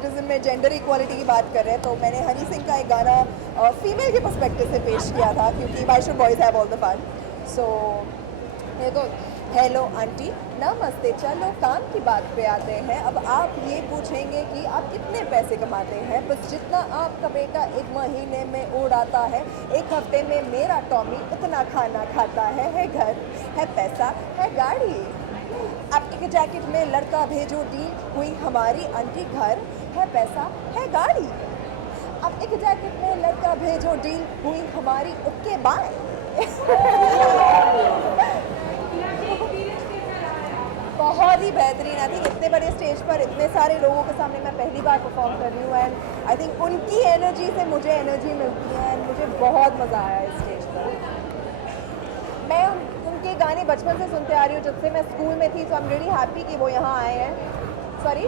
Citizen में gender equality की बात कर रहे हैं, तो मैंने हनी सिंह का एक गाना फीमेल के पर्सपेक्टिव से पेश किया था, क्योंकि why should boys have all the fun. So ये तो हेलो आंटी नमस्ते, चलो काम की बात पे आते हैं। अब आप ये पूछेंगे कि आप कितने पैसे कमाते हैं। बस जितना आपका बेटा एक महीने में उड़ाता है, एक हफ्ते में मेरा टॉमी उतना खाना खाता है घर, है पैसा है गाड़ी। आप एक जैकेट में लड़का भेजो डील हुई हमारी आंटी घर, है पैसा है गाड़ी। आप एक जैकेट में लड़का भेजो डील हुई हमारी ओके बाय। बहुत ही बेहतरीन। आई थिंक इतने बड़े स्टेज पर इतने सारे लोगों के सामने मैं पहली बार परफॉर्म कर रही हूँ, एंड आई थिंक उनकी एनर्जी से मुझे एनर्जी मिलती है, एंड मुझे बहुत मज़ा आया इस स्टेज पर। मैं उनके गाने बचपन से सुनते आ रही हूँ, जब से मैं स्कूल में थी, सो आई एम रियली हैप्पी कि वो यहाँ आए हैं। Sorry,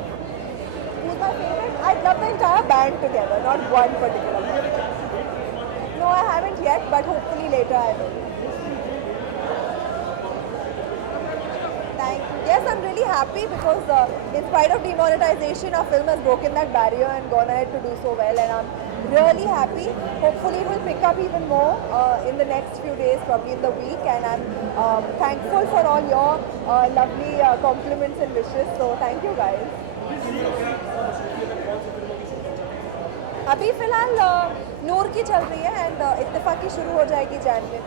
who's my favorite? I love the entire band together, not one particular. No, I haven't yet, but hopefully later I will. Yes, I'm really happy because in spite of demonetization, our film has broken that barrier and gone ahead to do so well, and I'm really happy. Hopefully it will pick up even more in the next few days, probably in the week, and I'm thankful for all your lovely compliments and wishes, so thank you guys. अभी फ़िलहाल नूर की चल रही है, and इत्तेफाक की शुरू हो जाएगी जैन में।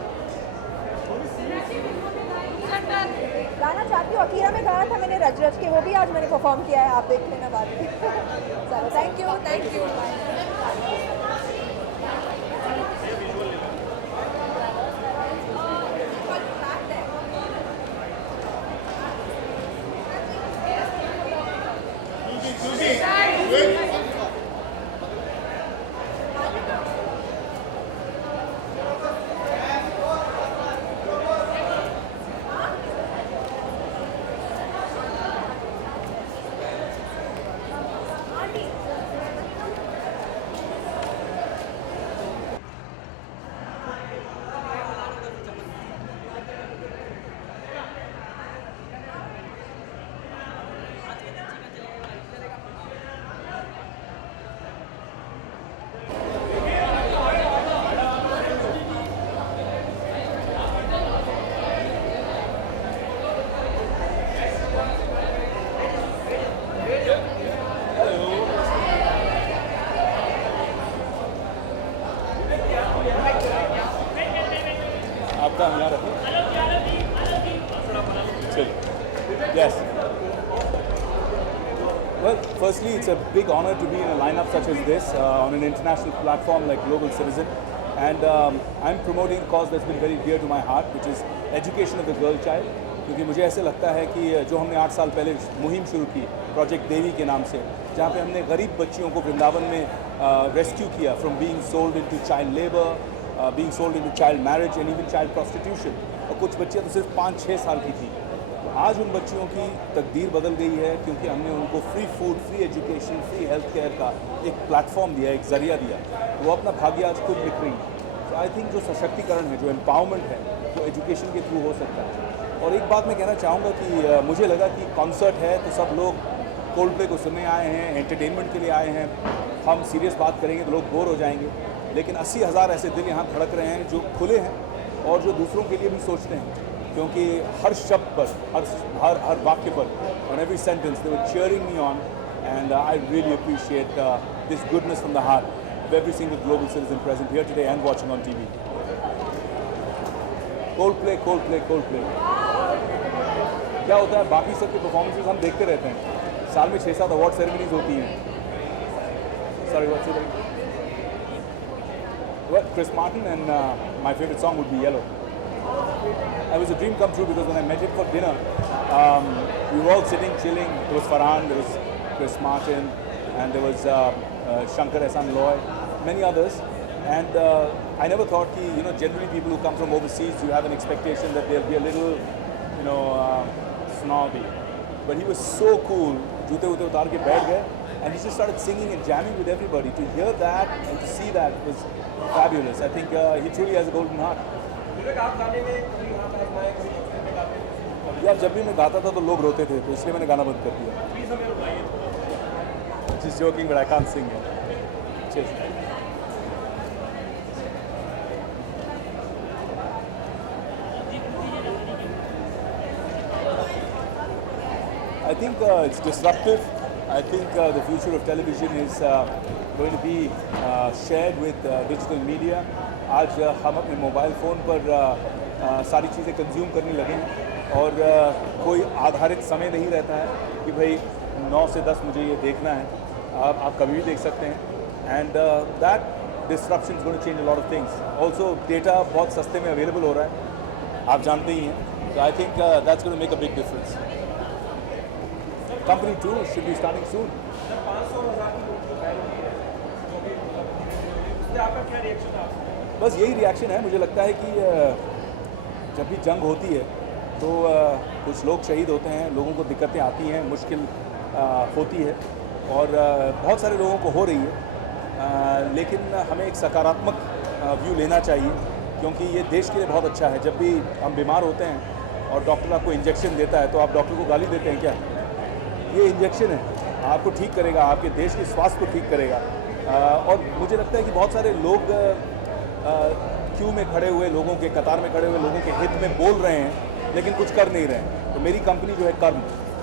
गाना चाहती हूँ, अकीरा में गाया था मैंने रज रज के, वो भी आज मैंने परफॉर्म किया है, आप देख लेना बाद में। चलो थैंक यू, थैंक यू। आपका यहाँ रखें। Yes. Well, firstly, it's a big honor to be in a lineup such as this on an international platform like Global Citizen, and I'm promoting a cause that's been very dear to my heart, which is education of the girl child. क्योंकि मुझे ऐसे लगता है कि जो हमने 8 साल पहले मुहिम शुरू की प्रोजेक्ट देवी के नाम से, जहाँ पे हमने गरीब बच्चियों को वृंदावन में रेस्क्यू किया from being sold into child labour, being sold into child marriage and even child prostitution, और कुछ बच्चियाँ तो सिर्फ 5-6 साल की थी। तो आज उन बच्चियों की तकदीर बदल गई है, क्योंकि हमने उनको free food, free education, free health care का एक प्लेटफॉर्म दिया, एक ज़रिया दिया, तो वो अपना भाग्य आज खुद लिख रही है। तो आई थिंक जो सशक्तिकरण है, जो एम्पावरमेंट है, वो एजुकेशन के थ्रू हो सकता है। और एक बात मैं कहना चाहूँगा कि मुझे लगा कि कॉन्सर्ट है तो सब लोग कोल्ड प्ले को सुनने आए हैं, एंटरटेनमेंट के लिए आए हैं, हम सीरियस बात करेंगे तो लोग बोर हो जाएंगे, लेकिन 80,000 ऐसे दिल यहाँ धड़क रहे हैं जो खुले हैं और जो दूसरों के लिए भी सोचते हैं, क्योंकि हर शब्द पर, हर वाक्य पर, on every sentence they were cheering me on, and I really appreciate this goodness from the heart of every single global citizen present here today and watching on TV. Coldplay, Coldplay, Coldplay. क्या होता है, बाकी सबके performances हम देखते रहते हैं, साल में 6-7 अवार्ड सेरेमनीज होती हैं। Sorry, what's your name? Well, Chris Martin, and my favorite song would be Yellow. It was a dream come true because when I met him for dinner, we were all sitting, chilling. There was Farhan, there was Chris Martin, and there was Shankar Ehsaan Loy, many others. And I never thought that, generally people who come from overseas, you have an expectation that they'll be a little, snobby. But he was so cool. Joote woote utar ke baith gaye, and he just started singing and jamming with everybody. To hear that and to see that was fabulous. I think he truly has a golden heart. यार जब भी मैं गाता था तो लोग रोते थे, तो इसलिए मैंने गाना बंद कर दिया। just joking, but I can't sing it. Cheers. I think it's disruptive. I think the future of television is going to be shared with digital media. आज हम अपने मोबाइल फ़ोन पर सारी चीज़ें कंज्यूम करने लगे हैं और कोई आधारित समय नहीं रहता है कि भाई 9 से 10 मुझे ये देखना है। आप कभी भी देख सकते हैं and that disruption is going to change a lot of things. Also data बहुत सस्ते में अवेलेबल हो रहा है, आप जानते ही हैं। तो I think that's going to make a big difference. Company 2 should be starting soon. आपका क्या रिएक्शन था? बस यही रिएक्शन है। मुझे लगता है कि जब भी जंग होती है तो कुछ लोग शहीद होते हैं, लोगों को दिक्कतें आती हैं, मुश्किल होती है और बहुत सारे लोगों को हो रही है, लेकिन हमें एक सकारात्मक व्यू लेना चाहिए क्योंकि ये देश के लिए बहुत अच्छा है। जब भी हम बीमार होते हैं और डॉक्टर आपको इंजेक्शन देता है तो आप डॉक्टर को गाली देते हैं क्या? ये इंजेक्शन है, आपको ठीक करेगा, आपके देश के स्वास्थ्य को ठीक करेगा। और मुझे लगता है कि बहुत सारे लोग क्यू में खड़े हुए लोगों के, कतार में खड़े हुए लोगों के हित में बोल रहे हैं लेकिन कुछ कर नहीं रहे हैं। तो मेरी कंपनी जो है कर्म,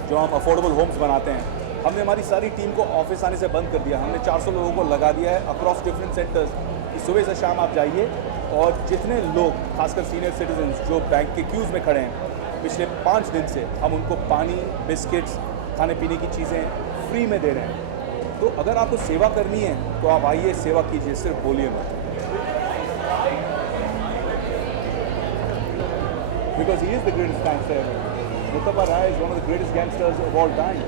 जो हम अफोर्डेबल होम्स बनाते हैं, हमने हमारी सारी टीम को ऑफिस आने से बंद कर दिया। हमने 400 लोगों को लगा दिया है अक्रॉस डिफरेंट सेंटर्स कि सुबह से शाम आप जाइए और जितने लोग, खासकर सीनियर सिटीजन्स जो बैंक के क्यूज़ में खड़े हैं, पिछले 5 दिन से हम उनको पानी, बिस्किट्स, खाने पीने की चीज़ें फ्री में दे रहे हैं। तो अगर आपको सेवा करनी है तो आप आइए, सेवा कीजिए, सिर्फ बोलिए मत। Because he is the greatest gangster ever. Mustafa Rai is one of the greatest gangsters of all time.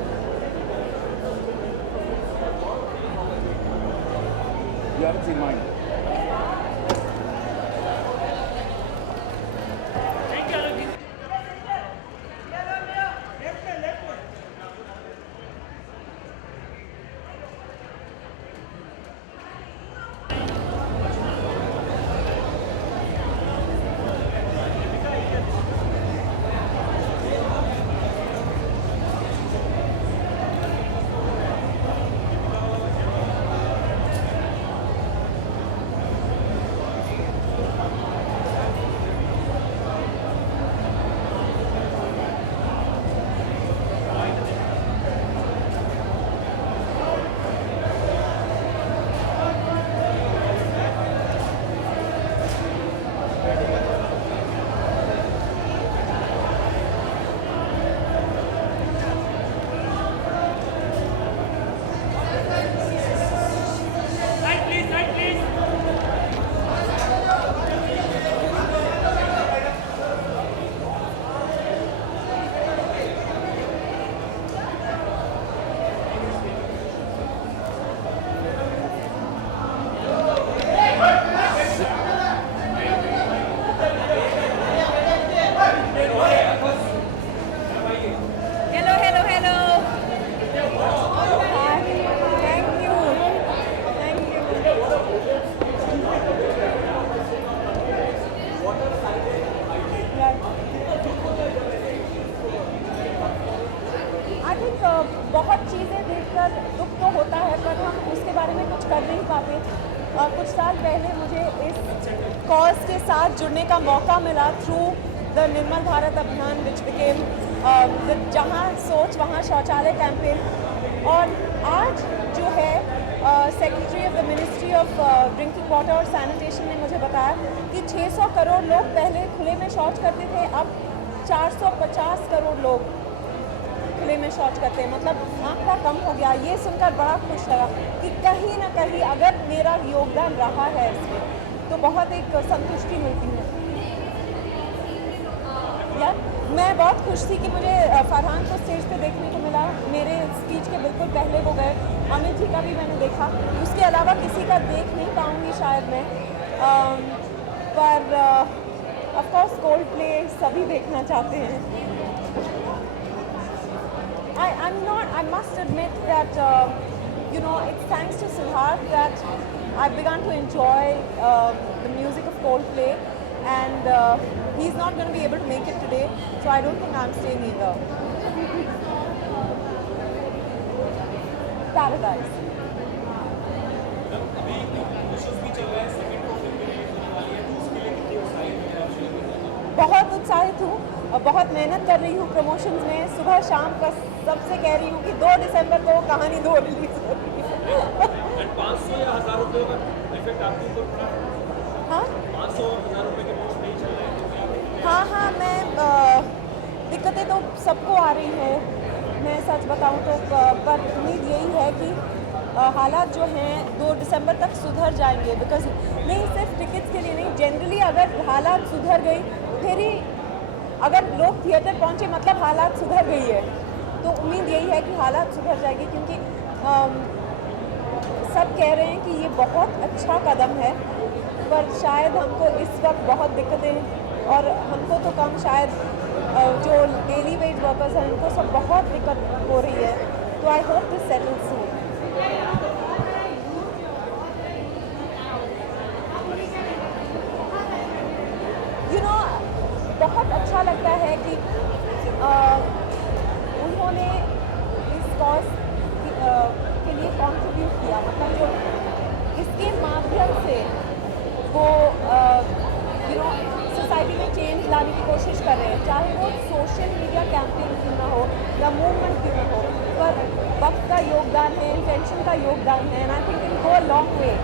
You haven't seen mine. बहुत चीज़ें देखकर दुख तो होता है पर हम उसके बारे में कुछ कर नहीं पाते। कुछ साल पहले मुझे इस कॉज के साथ जुड़ने का मौका मिला थ्रू द निर्मल भारत अभियान विच बिकेम जहाँ सोच वहाँ शौचालय कैंपेन। और आज जो है secretary of the ministry of drinking water और सैनिटेशन ने मुझे बताया कि 600 करोड़ लोग पहले खुले में शौच करते थे, अब 450 करोड़ लोग खुले में शौच करते हैं। मतलब आंकड़ा कम हो गया। ये सुनकर बड़ा खुश लगा कि कहीं ना कहीं अगर मेरा योगदान रहा है इसमें तो बहुत एक संतुष्टि मिलती है। यार मैं बहुत खुश थी कि मुझे फरहान को स्टेज पे देखने को मिला। मेरे स्पीच के बिल्कुल पहले वो गए। अमित जी का भी मैंने देखा, उसके अलावा किसी का देख नहीं पाऊँगी शायद मैं, पर ऑफ कोर्स कोल्ड प्ले सभी देखना चाहते हैं। I must admit that, it's thanks to Siddharth that I've begun to enjoy the music of Coldplay, and he's not going to be able to make it today, so I don't think I'm staying either. Paradise. बहुत मेहनत कर रही हूँ promotions में, सुबह शाम का सबसे कह रही हूँ कि 2 दिसंबर को कहानी 2 रिलीज हो रही है। 500 या 1000 रुपये का इफेक्ट आपके ऊपर पड़ा है? हाँ 500 और 1000 रुपये के पोस्ट नहीं चल रहे हैं, तो क्या दिक्कत है? हाँ मैं दिक्कतें तो सबको आ रही है, मैं सच बताऊँ तो पर उम्मीद यही है कि हालात जो हैं 2 दिसंबर तक सुधर जाएंगे। बिकॉज नहीं सिर्फ टिकट्स के लिए नहीं, जनरली अगर हालात सुधर गई फिर ही अगर लोग थिएटर पहुँचे मतलब हालात सुधर गई है। तो उम्मीद यही है कि हालात सुधर जाएगी, क्योंकि सब कह रहे हैं कि ये बहुत अच्छा कदम है, पर शायद हमको इस वक्त बहुत दिक्कतें, और हमको तो कम शायद जो डेली वेज वर्कर्स हैं उनको सब बहुत दिक्कत हो रही है। तो आई होप दिस सेटल्स सून। बहुत अच्छा लगता है कि उन्होंने इस कॉज के लिए कंट्रीब्यूट किया, मतलब जो इसके माध्यम से वो सोसाइटी में चेंज लाने की कोशिश कर रहे हैं, चाहे वो सोशल मीडिया कैंपेन क्यों ना हो या मूवमेंट क्यों ना हो, पर वक्त का योगदान है, इंटेंशन का योगदान है, and I think it go a long way.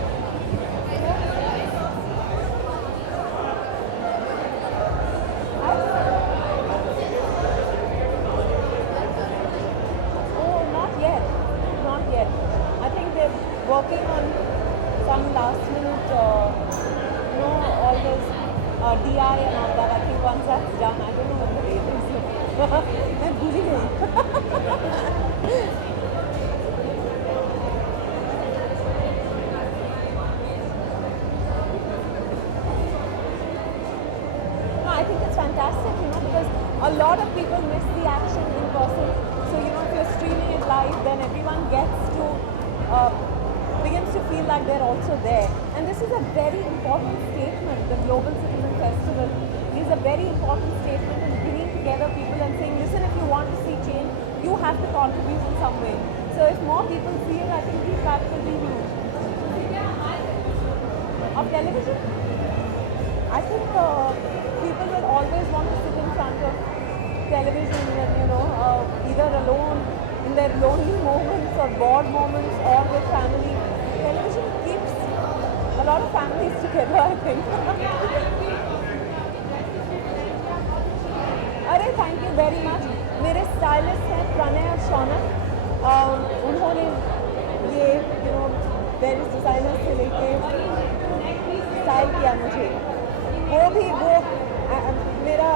Working on some last minute, all those DI and all that. I think once that's done, I don't know when the date is. मैं भूल ही गई। No, I think it's fantastic, because a lot of people miss the action in person. So, if you're streaming it live, then everyone gets to begins to feel like they're also there. And this is a very important statement. The Global Citizen Festival is a very important statement in bringing together people and saying, listen, if you want to see change, you have to contribute in some way. So if more people see it, I think the impact will be huge. Of television, I think people will always want to sit in front of television and, either alone in their lonely moments or bored moments or with family. Television keeps a lot of families together, I think. अरे thank you very much. मेरे stylist हैं प्रणय और शौनक, उन्होंने ये various designers से लेके style किया मुझे। वो मेरा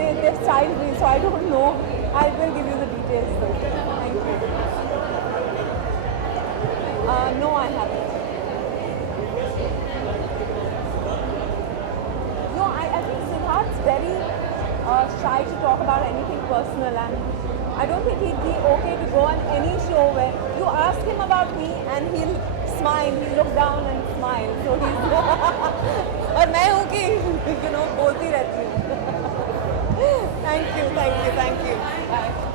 they styled me, so I don't know. I will give you the details though. Thank you. No, I haven't. No, I think Siddharth's very shy to talk about anything personal, and I don't think he'd be okay to go on any show where you ask him about me and he'll smile, he'll look down and smile. So he's और मैं हूँ कि बोलती रहती हूँ। Thank you. Bye.